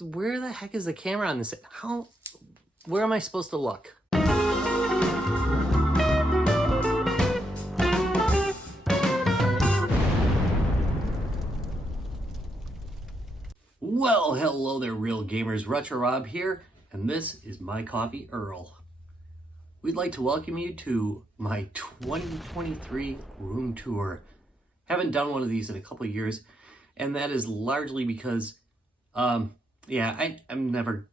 where the heck is the camera on this? Where am I supposed to look? Well, hello there, real gamers. Retr0Rob here, and this is my coffee Earl. We'd like to welcome you to my 2023 room tour. Haven't done one of these in a couple of years, and that is largely because, I'm never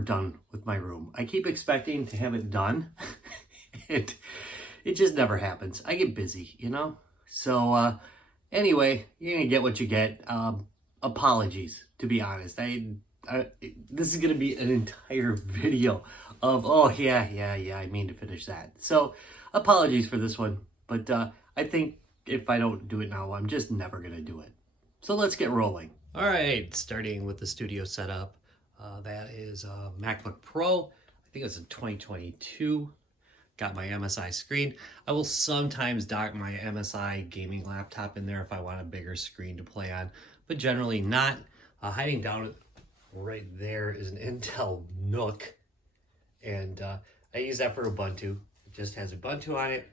done with my room. I keep expecting to have it done. It just never happens. I get busy, you know? So, anyway, you're gonna get what you get. Apologies, to be honest. This is gonna be an entire video of, I mean to finish that. So, apologies for this one, but I think if I don't do it now, I'm just never gonna do it. So let's get rolling. All right, starting with the studio setup. That is a MacBook Pro. I think it was a 2022. Got my MSI screen. I will sometimes dock my MSI gaming laptop in there if I want a bigger screen to play on, but generally not. Hiding down right there is an Intel Nook, and I use that for Ubuntu. It just has Ubuntu on it.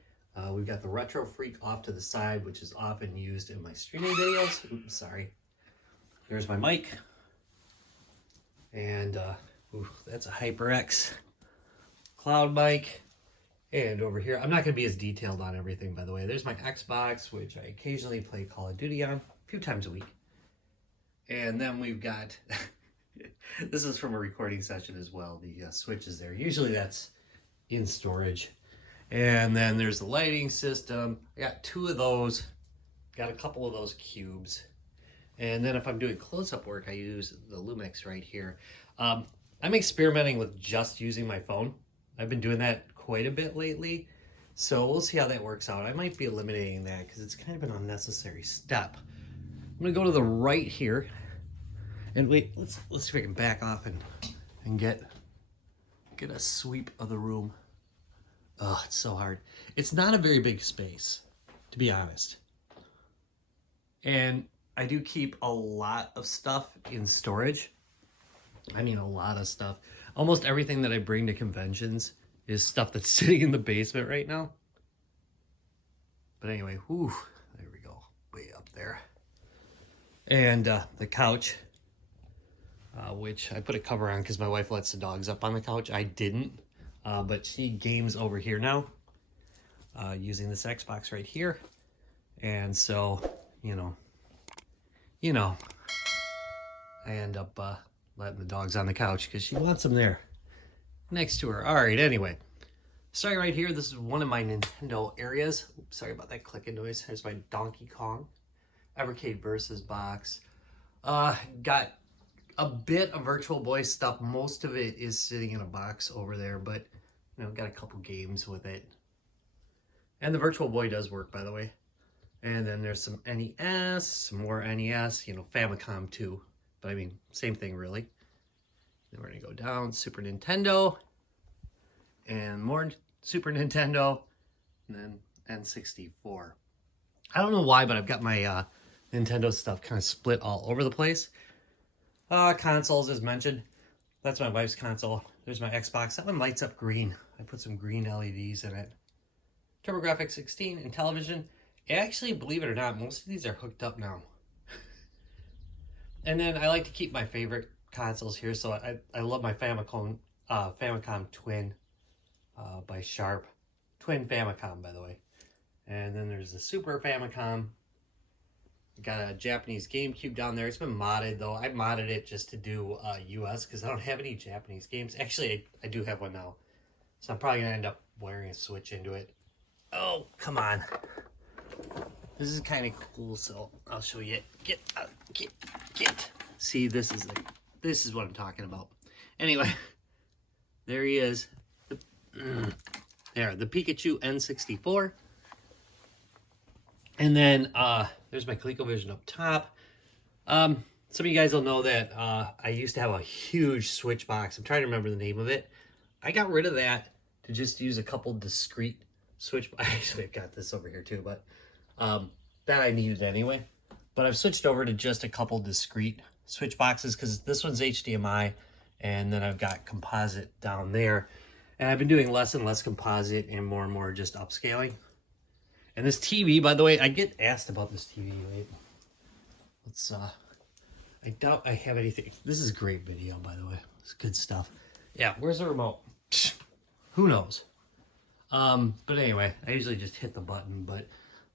We've got the Retro Freak off to the side, which is often used in my streaming videos. Oops, sorry. There's my mic. And that's a HyperX cloud mic. And over here, I'm not going to be as detailed on everything, by the way. There's my Xbox, which I occasionally play Call of Duty on a few times a week. And then we've got, this is from a recording session as well, the switch is there. Usually that's in storage. And then there's the lighting system. I got two of those, got a couple of those cubes. And then if I'm doing close-up work, I use the Lumix right here. I'm experimenting with just using my phone. I've been doing that quite a bit lately, so we'll see how that works out. I might be eliminating that because it's kind of an unnecessary step. I'm gonna go to the right here, and wait, let's see if I can back off and get a sweep of the room. Oh, it's so hard. It's not a very big space, to be honest. And I do keep a lot of stuff in storage. I mean, a lot of stuff. Almost everything that I bring to conventions is stuff that's sitting in the basement right now. But anyway, whew, there we go, way up there. And the couch, which I put a cover on because my wife lets the dogs up on the couch. I didn't, but she games over here now, using this Xbox right here. And so, you know, I end up letting the dogs on the couch because she wants them there next to her. All right, anyway, starting right here, this is one of my Nintendo areas. Oops, sorry about that clicking noise. Here's my Donkey Kong Evercade Versus box. Got a bit of Virtual Boy stuff. Most of it is sitting in a box over there, but you know, got a couple games with it. And the Virtual Boy does work, by the way. And then there's some NES, some more NES, you know, Famicom too. But I mean, same thing really. Then we're gonna go down, Super Nintendo, and more Super Nintendo, and then N64. I don't know why, but I've got my Nintendo stuff kind of split all over the place. Consoles, as mentioned. That's my wife's console. There's my Xbox. That one lights up green. I put some green LEDs in it. TurboGrafx 16 and television. Actually, believe it or not, most of these are hooked up now. And then I like to keep my favorite consoles here. So I love my Famicom Twin by Sharp. Twin Famicom, by the way. And then there's the Super Famicom. Got a Japanese GameCube down there. It's been modded, though. I modded it just to do US because I don't have any Japanese games. Actually, I do have one now. So I'm probably going to end up wiring a Switch into it. Oh, come on. This is kind of cool, so I'll show you. Get. See, this is what I'm talking about. Anyway, there he is. There, the Pikachu N64. And then there's my ColecoVision up top. Some of you guys will know that I used to have a huge Switch box. I'm trying to remember the name of it. I got rid of that to just use a couple discrete Switch. Actually, I've got this over here too, but that I needed anyway. But I've switched over to just a couple discrete switch boxes because this one's HDMI, and then I've got composite down there. And I've been doing less and less composite and more just upscaling. And this TV, by the way, I get asked about this TV. Wait, let's I doubt I have anything. This is great video, by the way. It's good stuff. Yeah, where's the remote? Who knows? But anyway, I usually just hit the button. But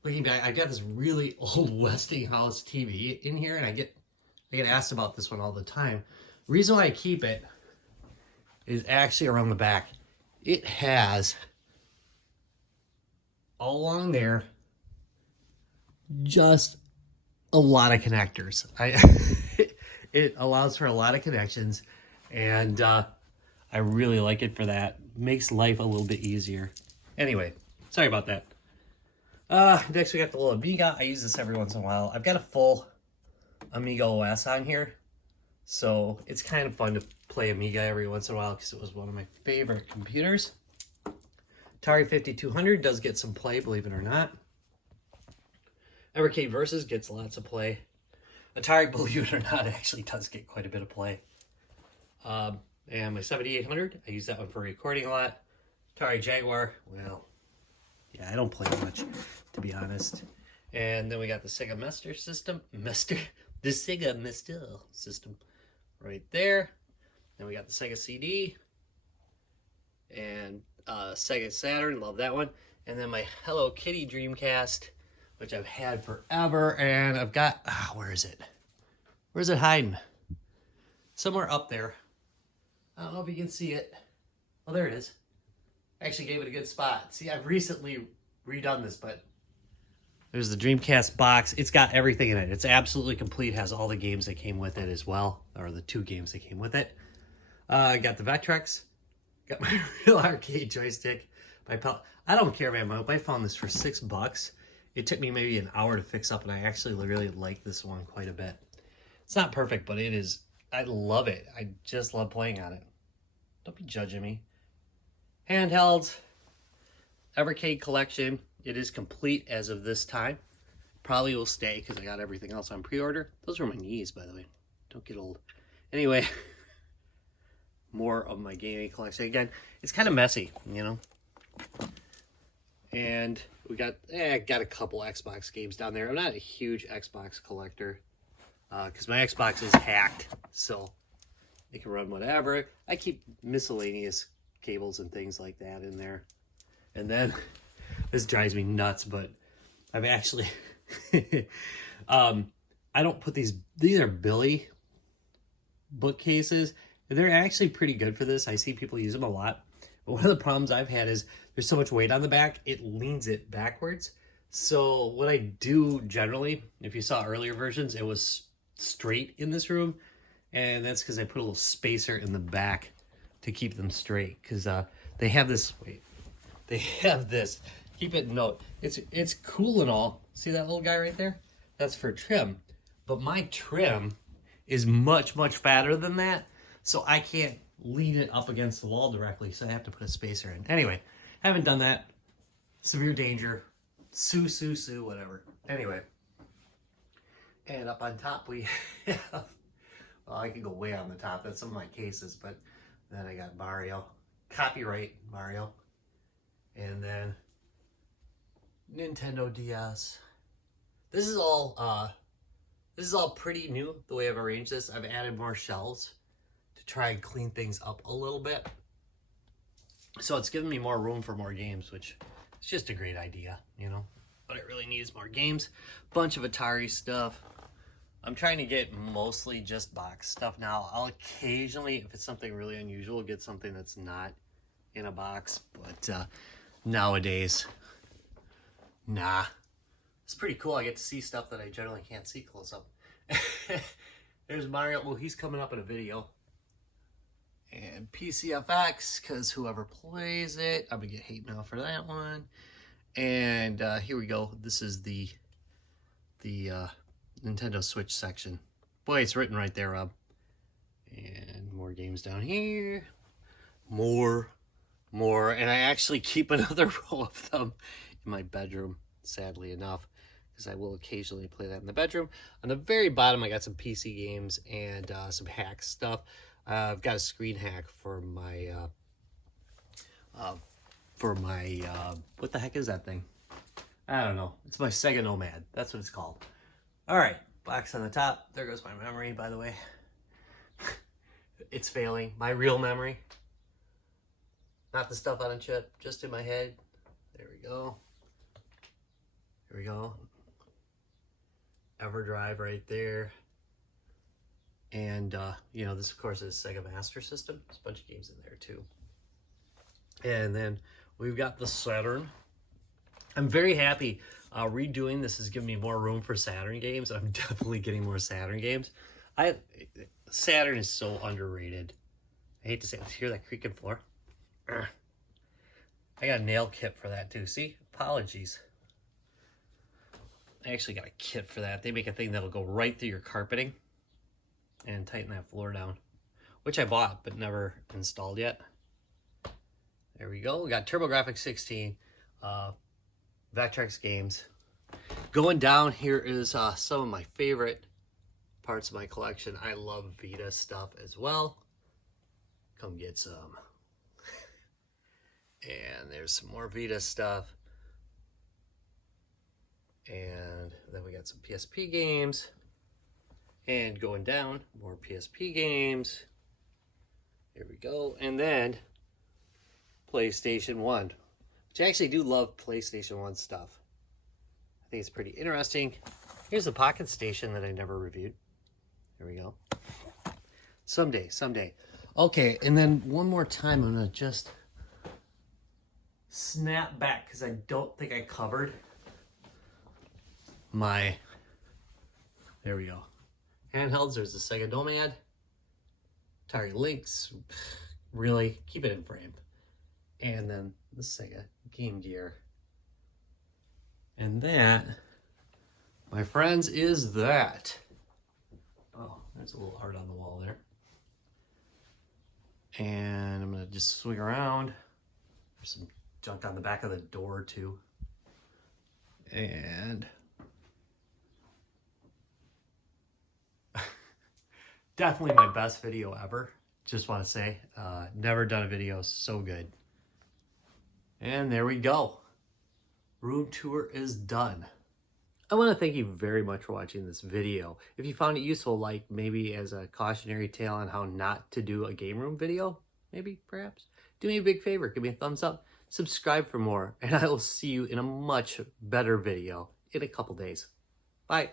looking back, I got this really old Westinghouse TV in here, and I get asked about this one all the time. The reason why I keep it is actually around the back. It has all along there just a lot of connectors. It allows for a lot of connections, and I really like it for that. Makes life a little bit easier. Anyway, sorry about that. Next we got the little Amiga. I use this every once in a while. I've got a full Amiga OS on here, so it's kind of fun to play Amiga every once in a while because it was one of my favorite computers. Atari 5200 does get some play, believe it or not. Evercade Versus gets lots of play. Atari, believe it or not, actually does get quite a bit of play. And my 7800, I use that one for recording a lot. Atari Jaguar, well, yeah, I don't play much, to be honest. And then we got the Sega Master System. The Sega Master System right there. Then we got the Sega CD. And Sega Saturn, love that one. And then my Hello Kitty Dreamcast, which I've had forever. And I've got, where is it? Where's it hiding? Somewhere up there. I don't know if you can see it. Oh, there it is. I actually gave it a good spot. See, I've recently redone this, but there's the Dreamcast box. It's got everything in it. It's absolutely complete. Has all the games that came with it as well, or the 2 games that came with it. I got the Vectrex. Got my real arcade joystick. I don't care, man. I found this for $6. It took me maybe an hour to fix up, and I actually really like this one quite a bit. It's not perfect, but it is. I love it. I just love playing on it. Don't be judging me. Handhelds. Evercade collection. It is complete as of this time. Probably will stay because I got everything else on pre-order. Those were my knees, by the way. Don't get old. Anyway, more of my gaming collection. Again, it's kind of messy, you know. And we got, got a couple Xbox games down there. I'm not a huge Xbox collector because my Xbox is hacked, so it can run whatever. I keep miscellaneous cables and things like that in there. And then this drives me nuts, but I've actually I don't put these are Billy bookcases, and they're actually pretty good for this. I see people use them a lot, but one of the problems I've had is there's so much weight on the back, it leans it backwards. So what I do generally, if you saw earlier versions, it was straight in this room, and that's because I put a little spacer in the back to keep them straight, because they have this, keep it in note, it's cool and all. See that little guy right there? That's for trim, but my trim is much fatter than that, so I can't lean it up against the wall directly, so I have to put a spacer in. Anyway, haven't done that. Severe danger. Sue, whatever. Anyway, and up on top we have, well, I could go way on the top. That's some of my cases, but then I got Mario, copyright Mario, and then Nintendo DS. This is all pretty new, the way I've arranged this. I've added more shelves to try and clean things up a little bit. So it's giving me more room for more games, which is just a great idea, you know? But it really needs more games. Bunch of Atari stuff. I'm trying to get mostly just box stuff now. I'll occasionally, if it's something really unusual, get something that's not in a box. But nowadays, nah. It's pretty cool. I get to see stuff that I generally can't see close up. There's Mario. Well, he's coming up in a video. And PCFX, because whoever plays it, I'm going to get hate mail for that one. And here we go. This is the Nintendo Switch section. Boy, it's written right there, Rob. And more games down here. More. And I actually keep another row of them in my bedroom, sadly enough. because I will occasionally play that in the bedroom. On the very bottom, I got some PC games and some hack stuff. I've got a screen hack for my what the heck is that thing? I don't know. It's my Sega Nomad. That's what it's called. All right, box on the top. There goes my memory, by the way. It's failing. My real memory. Not the stuff on a chip, just in my head. There we go. Here we go. EverDrive right there. And, you know, this, of course, is Sega Master System. There's a bunch of games in there, too. And then we've got the Saturn. I'm very happy. Redoing this has given me more room for Saturn games. I'm definitely getting more Saturn games. Saturn is so underrated. I hate to say it. Hear that creaking floor? I got a nail kit for that, too. See? Apologies. I actually got a kit for that. They make a thing that'll go right through your carpeting and tighten that floor down, which I bought but never installed yet. There we go. We got TurboGrafx 16, Vectrex games. Going down here is some of my favorite parts of my collection. I love Vita stuff as well. Come get some. And there's some more Vita stuff. And then we got some PSP games. And going down, more PSP games. Here we go. And then PlayStation 1. Which I actually do love PlayStation 1 stuff. I think it's pretty interesting. Here's the Pocket Station that I never reviewed. Here we go. Someday. Okay, and then one more time, I'm going to just snap back because I don't think I covered my... There we go. Handhelds, there's the Sega Nomad. Atari Lynx. Really, keep it in frame. And then the Sega Game Gear. And that, my friends, is that. Oh, there's a little art on the wall there. And I'm going to just swing around. There's some junk on the back of the door, too. And definitely my best video ever. Just want to say, never done a video so good. And there we go. Room tour is done. I want to thank you very much for watching this video. If you found it useful, like maybe as a cautionary tale on how not to do a game room video, maybe, perhaps, do me a big favor. Give me a thumbs up. Subscribe for more. And I will see you in a much better video in a couple days. Bye.